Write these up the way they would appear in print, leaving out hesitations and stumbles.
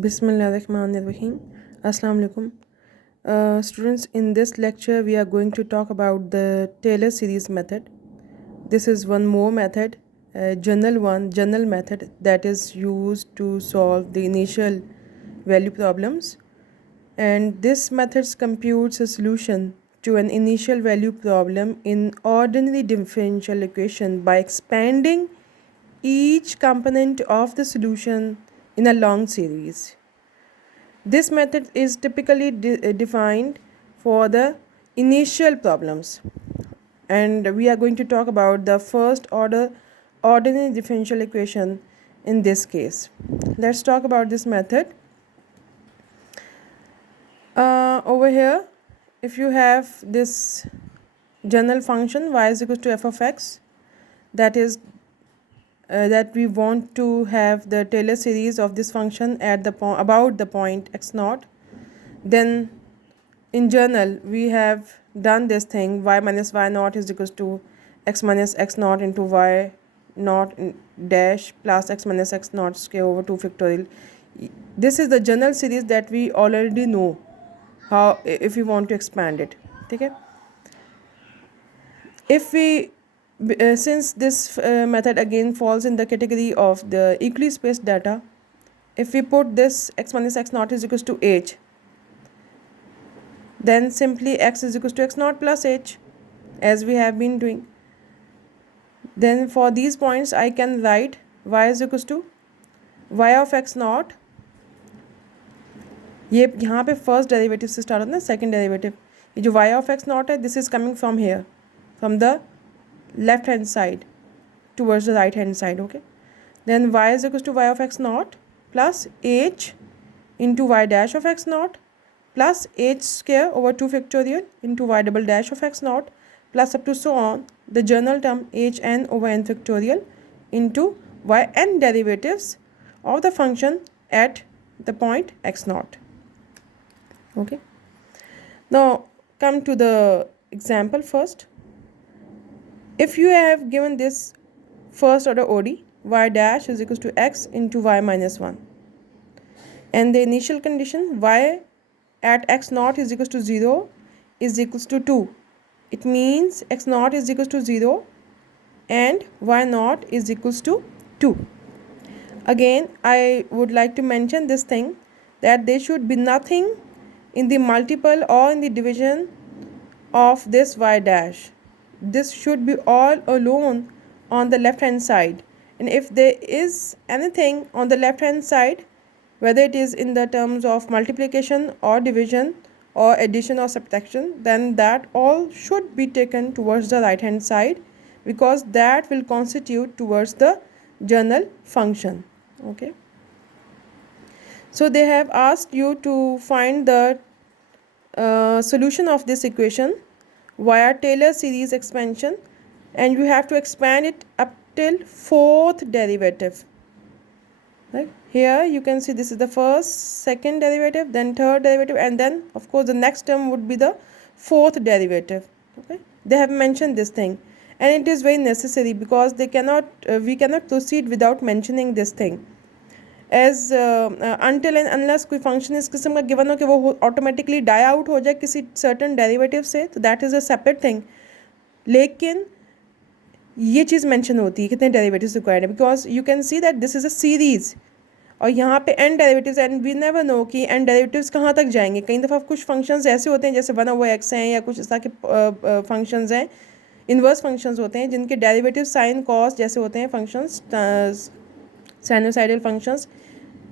Bismillahirrahmanirrahim. Assalamu alaikum. Students, in this lecture we are going to talk about the Taylor series method. This is one more method, general method that is used to solve the initial value problems. And this method computes a solution to an initial value problem in ordinary differential equation by expanding each component of the solution in a long series. This method is typically defined for the initial problems, and we are going to talk about the first order ordinary differential equation in this case. Let's talk about this method. Over here, if you have this general function y is equal to f of x, that is that we want to have the Taylor series of this function at the about the point x naught, then in general we have done this thing y minus y naught is equals to x minus x naught into y naught dash plus x minus x naught square over 2 factorial. This is the general series that we already know how if we want to expand it. Okay, if we since this method again falls in the category of the equally spaced data, if we put this x minus x naught is equals to h, then simply x is equals to x naught plus h, as we have been doing. Then for these points I can write y is equals to y of x naught, ये यहाँ पे first derivative से start होता है, second derivative, ये जो y of x naught है, this is coming from here from the left hand side towards the right hand side. Okay, then y is equals to y of x naught plus h into y dash of x naught plus h square over 2 factorial into y double dash of x naught plus up to so on the general term h n over n factorial into y n derivatives of the function at the point x naught. Okay, now come to the example first. If you have given this first order ODE, y dash is equals to x into y minus 1, and the initial condition y at x naught is equals to 0 is equals to 2. It means x naught is equals to 0 and y naught is equals to 2. Again, I would like to mention this thing, that there should be nothing in the multiple or in the division of this y dash. This should be all alone on the left hand side, and if there is anything on the left hand side, whether it is in the terms of multiplication or division or addition or subtraction, then that all should be taken towards the right hand side, because that will constitute towards the general function. Okay, so they have asked you to find the solution of this equation via Taylor series expansion, and you have to expand it up till fourth derivative. Right here you can see this is the first, second derivative, then third derivative, and then of course the next term would be the fourth derivative. Okay, they have mentioned this thing, and it is very necessary because they cannot we cannot proceed without mentioning this thing, as until and unless कोई function इस किस्म का given हो कि वो automatically die out हो जाए किसी सर्टन डेरिवेटिव से, तो that is a separate thing. लेकिन ये चीज़ मेंशन होती है कितने डेरिवेटिव्स रिक्वायर्ड है, because you can see that this is a series, और यहाँ पे n derivatives, and we never know कि एन डेरिवेटिव्स कहाँ तक जाएंगे. कई दफ़ा कुछ फंक्शंस ऐसे होते हैं जैसे 1/x हैं या कुछ इस तरह के फंक्शंस हैं, इन्वर्स फंक्शंस होते हैं जिनके डेरिवेटिव साइन कॉस जैसे होते हैं फंक्शंस, साइनोसाइडल फंक्शंस,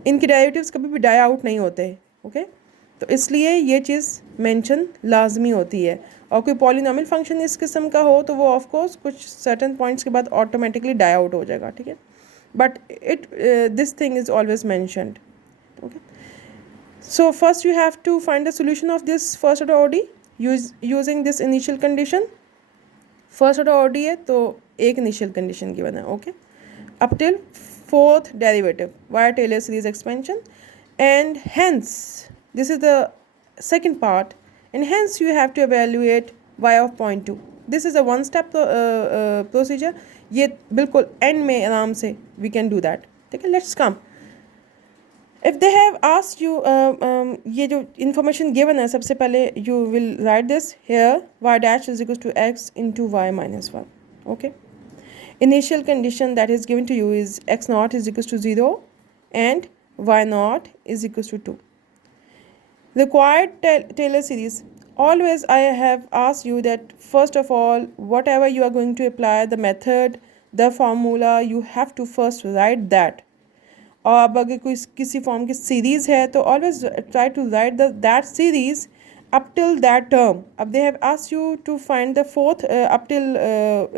इनके डेरिवेटिव्स कभी भी डाई आउट नहीं होते. ओके, तो इसलिए ये चीज़ मेंशन लाजमी होती है. और कोई पॉलिनॉमियल फंक्शन इस किस्म का हो तो वो ऑफ कोर्स कुछ सर्टेन पॉइंट्स के बाद ऑटोमेटिकली डाई आउट हो जाएगा. ठीक है, but it this thing is always mentioned. Okay, so first you have to find the solution of this first order ODE using this initial condition. First order ODE है तो एक initial condition given है. Okay, up till fourth derivative via Taylor series expansion, and hence this is the second part, and hence you have to evaluate y of 0.2. this is a one step procedure. ये बिल्कुल end में आराम से we can do that. ठीक है, let's come. If they have asked you, ये जो information given है, सबसे पहले you will write this here y dash is equals to x into y minus 1. Okay, initial condition that is given to you is x naught is equals to 0 and y naught is equals to 2. Required Taylor series. Always I have asked you that first of all, whatever you are going to apply, the method, the formula, you have to first write that. और अब अगर कोई किसी form की series है तो always try to write that series up till that term. अब they have asked you to find the fourth up till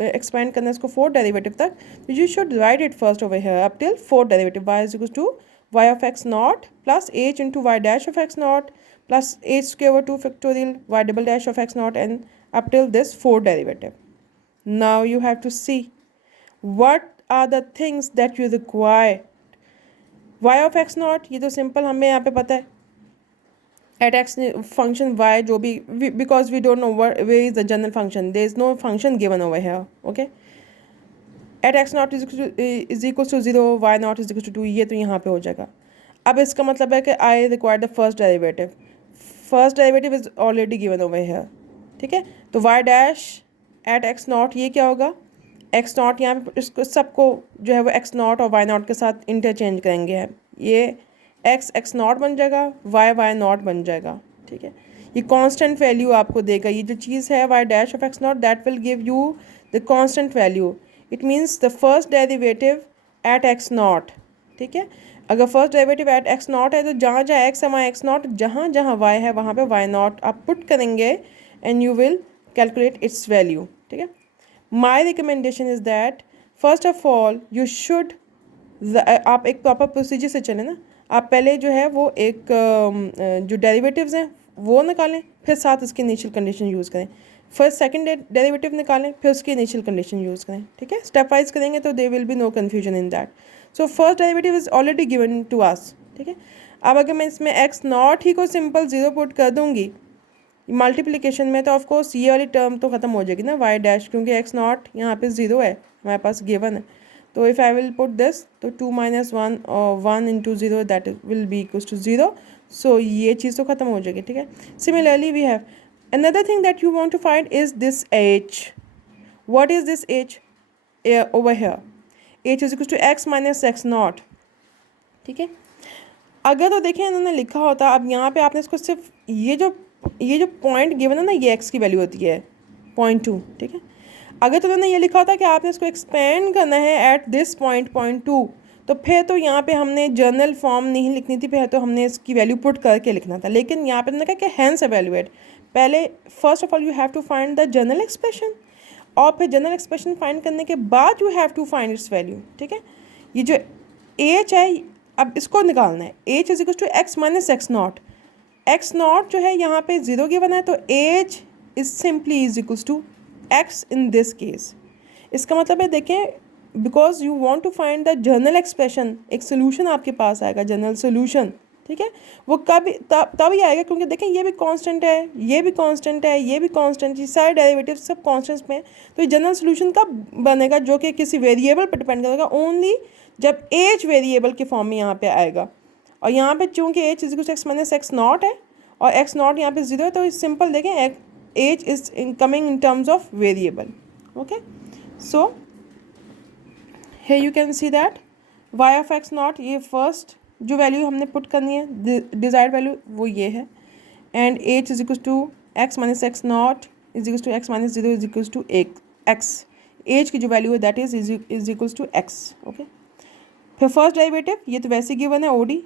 expand करना इसको fourth derivative तक, तो you should write it first over here up till fourth derivative. Y is equals to y of x naught plus h into y dash of x naught plus h square over 2 factorial y double dash of x naught and up till this fourth derivative. Now you have to see what are the things that you require. y of x naught, ये तो simple हमें यहाँ पे पता है, at x function y जो भी, because we don't know where is the general function, there is no function given over here. Okay, at x naught is equals to 0, y naught is equals to 2, ये तो यहाँ पे हो जाएगा. अब इसका मतलब है कि I require the first derivative is already given over here. ठीक है, तो y dash at x naught ये क्या होगा, x naught यहाँ पे इसको सबको जो है वो x naught और y naught के साथ इंटरचेंज करेंगे, ये x naught बन जाएगा, y naught बन जाएगा. ठीक है, ये कांस्टेंट वैल्यू आपको देगा, ये जो चीज़ है y dash of x naught that will give you the constant value. It means the first derivative eight x naught. ठीक है, अगर first derivative eight x naught है तो जहाँ जहाँ x है वहाँ x naught, जहाँ जहाँ y है वहाँ पे y naught आप पुट करेंगे and you will calculate its value. ठीक है, my recommendation is that first of all you should, आप एक प्रॉपर प्रोसीजर से चलें ना. आप पहले जो है वो एक जो डेरिवेटिव्स हैं वो निकालें, फिर साथ इसकी इनिशियल कंडीशन यूज़ करें. फर्स्ट सेकंड डेरिवेटिव निकालें, फिर उसकी इनिशियल कंडीशन यूज़ करें. ठीक है, स्टेप वाइज करेंगे तो there will be no confusion in that. So first derivative is already given to us. ठीक है, अब अगर मैं इसमें x नॉट ही को सिंपल 0 पुट कर दूँगी मल्टीप्लिकेशन में, तो ऑफकोर्स ये वाली टर्म तो ख़त्म हो जाएगी ना y डैश, क्योंकि x नॉट यहाँ पे 0 है हमारे पास गिवन है. तो if I will put this, तो 2 - 1 और 1 into 0 that will be equals to 0. So ये चीज़ तो ख़त्म हो जाएगी. ठीक है, similarly we have another thing that you want to find is this h. What is this h over here? h is equals to x minus x naught. ठीक है, अगर तो देखें इन्होंने लिखा होता, अब यहाँ पे आपने इसको सिर्फ ये जो पॉइंट गिवन है ना, ये x की वैल्यू होती है 0.2. ठीक है, अगर तो उन्होंने ये लिखा होता कि आपने इसको एक्सपेंड करना है एट दिस पॉइंट 0.2, तो फिर तो यहाँ पे हमने जर्नल फॉर्म नहीं लिखनी थी, फिर तो हमने इसकी वैल्यू पुट करके लिखना था. लेकिन यहाँ पे उन्होंने कहा कि हैंस एवेल्युएट. पहले first of all you have to find the general expression, और फिर जनरल एक्सप्रेशन फाइंड करने के बाद you have to find its value. ठीक है, ये जो एच है अब इसको निकालना है. H is equal to x minus x naught. X naught जो है यहाँ पे 0 गिवन है, तो h is simply is equals to x in this case. इसका मतलब है देखें, because you want to find the general expression, एक सोल्यूशन आपके पास आएगा, जनरल सोल्यूशन. ठीक है, वो कभी तभी आएगा क्योंकि देखें ये भी कांस्टेंट है, ये भी कांस्टेंट है, ये भी कांस्टेंट, ये सारे डेरिवेटिव सब कांस्टेंट्स में. तो ये जनरल सोल्यूशन कब बनेगा, जो कि किसी वेरिएबल पर डिपेंड करेगा, ओनली जब एच वेरिएबल के फॉर्म में यहाँ पे आएगा. और यहाँ पे चूँकि h is equal to x minus x naught है और एक्स नॉट यहाँ पे 0 है, तो सिंपल देखें H is coming in terms of variable. Okay, so here you can see that y of x naught, ये फर्स्ट जो वैल्यू हमने पुट करनी है डिज़ायर्ड वैल्यू वो ये है, and h is equal to x minus x naught is equal to x minus 0 is equal to x. h की जो वैल्यू है that is equal to x. Okay, फिर फर्स्ट डेरिवेटिव ये तो वैसे गिवन है OD,